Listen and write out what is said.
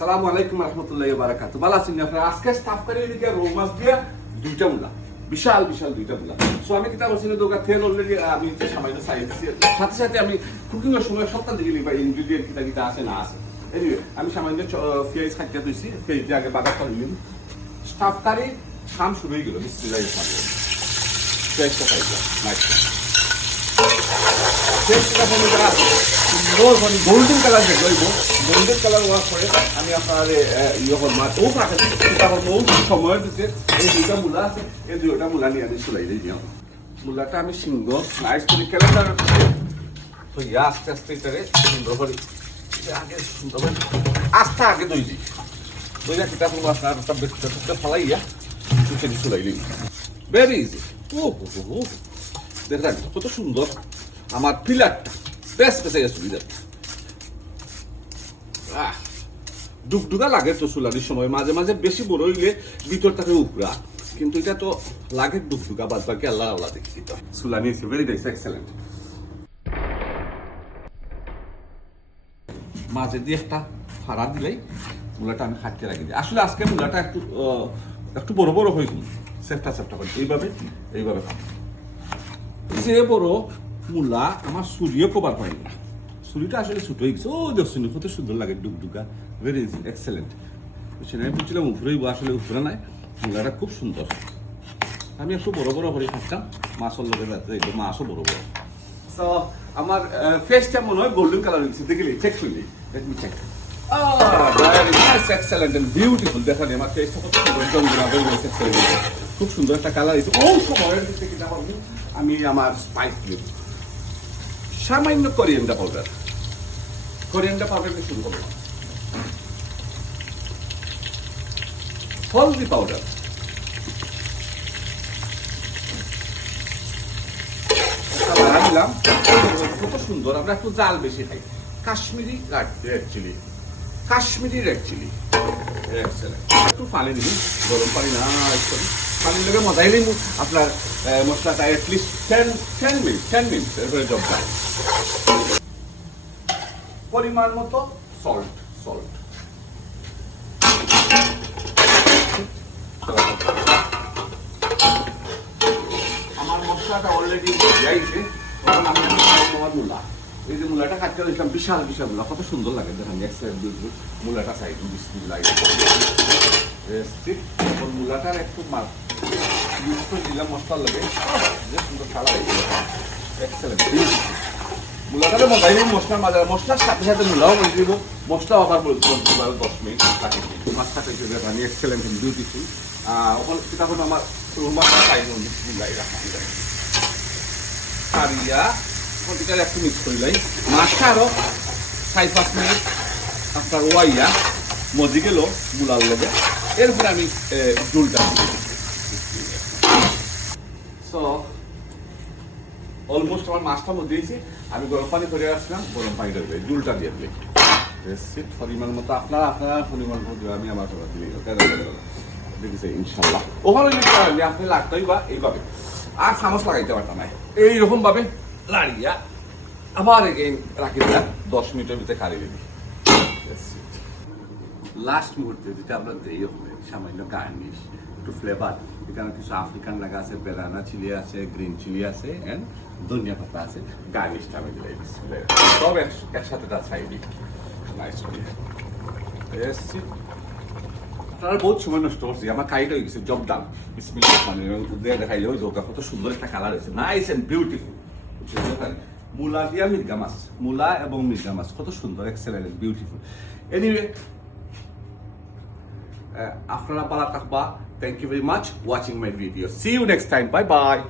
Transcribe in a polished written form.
আসসালামু আলাইকুম রহমতুল্লাহি ওয়া বারাকাতুহু। ভালো আছেন আপনারা? আজকে স্টাফ করে এদিকে রৌ মাছ দিয়ে দুইটা মূলা, বিশাল বিশাল দুইটা মূলা। সো আমি কিতা বলছি দোকান থেকে অলরেডি আমি সামান্য সাইজ দিচ্ছি, সাথে সাথে আমি কুকিং এর সময় সপ্তাহ দিকে নিবা ইনগ্রেডিয়েন্ট কিতা কিতা আছে না আছে। এনিওয়ে আমি সামান্য পেঁয়াজ খাইতে দিয়েছি, পেঁয়াজ দিয়ে আগে বাগার করে নিলাম। স্টাফ কারি খাম শুরু হয়ে গেল। বিসমিল্লাহির রহমানির রহিম। পেঁয়াজটা খাই দিলাম, নাইস। পেঁয়াজটা বন্ধুরা গোল্ডেন কালার দেখবো, গোল্ডেন কালার হওয়ার পরে আমি আপনার ইয়ে মাছ ও সময়ের দিতে এই দুইটা মূলা আছে, এই দুইটা মূলা নিয়ে আমি চুলাই দিই। মূলাটা আমি সিংহ নাইস করে কেলাটা আস্তে আস্তে এটারে সুন্দর করে আগে সুন্দর করে আস্তে আগে দই দিই। দইটা কিতা করবো আপনার বেশি ফলাইয়া চিকেন চুলাই দিই। Very easy. ও দেখেন কত সুন্দর আমার পিলারটা বেশ বেঁচে গেছে সুবিধাটা। ডুকডুকা লাগে তো চুলানির সময়, মাঝে মাঝে বেশি বড় হইলে ভিতর থাকে উপরা, কিন্তু এটা তো লাগে ডুকডুকা, বাদ বাকি আল্লাহ আল্লাহ দেখি দিতে হয়। চুলানি ইজ ভেরি নাইস, এক্সেলেন্ট। মাঝে দিয়ে একটা ফাড়া দিলেই মূলাটা আমি খাটতে রাখি দিই। আসলে আজকে মূলাটা একটু বড় বড় হয়ে গেল, সেফটা সেফটা করে এইভাবে এইভাবে খাবো। যে বড় মূলা আমার সুরিও কবার পাই না, সুরিটা আসলে ছোট হয়ে গেছে। ও দেখছেন কত সুন্দর লাগে ডুকডুকা, ভেরি এক্সেলেন্ট। বুঝছেন, আমি বুঝছিলাম উপরেই, আসলে উপরে নাই। মূলাটা খুব সুন্দর। আমি একটু বড় বড় করে খাচ্ছিলাম মাছের লোকের একদম মাছও বড় বড়। সো আমার ফেসটা মনে হয় গোল্ডেন কালার হয়েছে, দেখলি চেক করলি, let me check. Very nice, excellent and beautiful. দেখেন আমার ফেসটা কত সুন্দর, খুব সুন্দর একটা কালার হয়েছে। ও সময়ের দিক থেকে আমি আমার স্পাইস দিব সামান্য কোরিয়ান্ডার পাউডার। কোরিয়ান্ডার পাউডার দিয়ে শুরু করবো। হলদি পাউডার, দিলাম কত সুন্দর। আমরা একটু জাল বেশি খাই। Kashmiri red chilli, Kashmiri red chilli, একটু পানি দিবি, গরম পানি না, পানির লোকে মজাই নেই আপনার মশলাটা অ্যাটলিস্ট 10 মিনিট এরপরে জবটা। পরিমাণ মতো সল্ট আমার মশলাটা অলরেডি যাইছে। আমার মূলা, এই যে মূলাটা কাটতে দিয়েছিলাম, বিশাল বিশাল মূলা, কত সুন্দর লাগে দেখেন। মূলাটা চাই বিসমিল্লাহ। মূলাটার একটু দিলাম মশলার লাগে, যে সুন্দর কালার এক্সেলেন্ট। মূলাটারে মজাই দিব মশলার মাঝে, মশলার সাথে সাথে মূলাও মজে দিব, মশলাও আবার 10 মিনিট রাখি মাছটা পেয়েছে দেখেন এক্সেলেন্ট বিউটিফুল। তখন আমার মাছটা চাই বিসমিল্লাহ রাখা সারিয়া একটু মিক্স করিলাই। মাছটা আরো 4-5 মিনিট আপনার ওয়াইয়া মজি গেল মূলার লগে। এরপরে আমি জুলটা অলমোস্ট আমার মাছটা মধ্যে দিয়েছি। আমি গরম পানি করে আসলাম, গরম পানি দেবে জুলটা দিয়ে দিলে পরিমাণ মতো আপনারা পরিমাণ মতো দেবে। আমি আমার দেখেছি ইনশাল্লাহ। ওখানে যদি আপনি লাগতেই বা এইভাবে আর চামচ লাগাইতে পারতাম না, এইরকম ভাবে লাড়িয়া আবার এগেইন রাখি দিলাম 10 মিনিটের ভিতরে কারি দিবি। লাস্ট মুহূর্তে যেটা আমরা দেই হবে সামান্য গার্নিশ, একটু ফ্লেভার। এখানে কিছু আফ্রিকান লাগা আছে, বেদানা চিলি আছে, গ্রিন চিলি আছে এন্ড ধনিয়া পাতা আছে। গার্নিশটা আমি দিলাই সব একসাথে তার সাইডে নাইস করে এসছি। আপনারা বহুত সময় নষ্ট করছি, আমার কাইটা হয়ে গেছে জব ডান। বিসমিল্লাহ মানে দেখাইলে ওই জোকা কত সুন্দর একটা কালার হয়েছে, নাইস এন্ড বিউটিফুল। মূলা দিয়া মির্গা মাছ, মূলা এবং মির্গা মাছ কত সুন্দর, এক্সেলেন্ট বিউটিফুল। এনিওয়ে আপনারা ভালো থাকবা। Thank you very much watching my video. See you next time. Bye bye.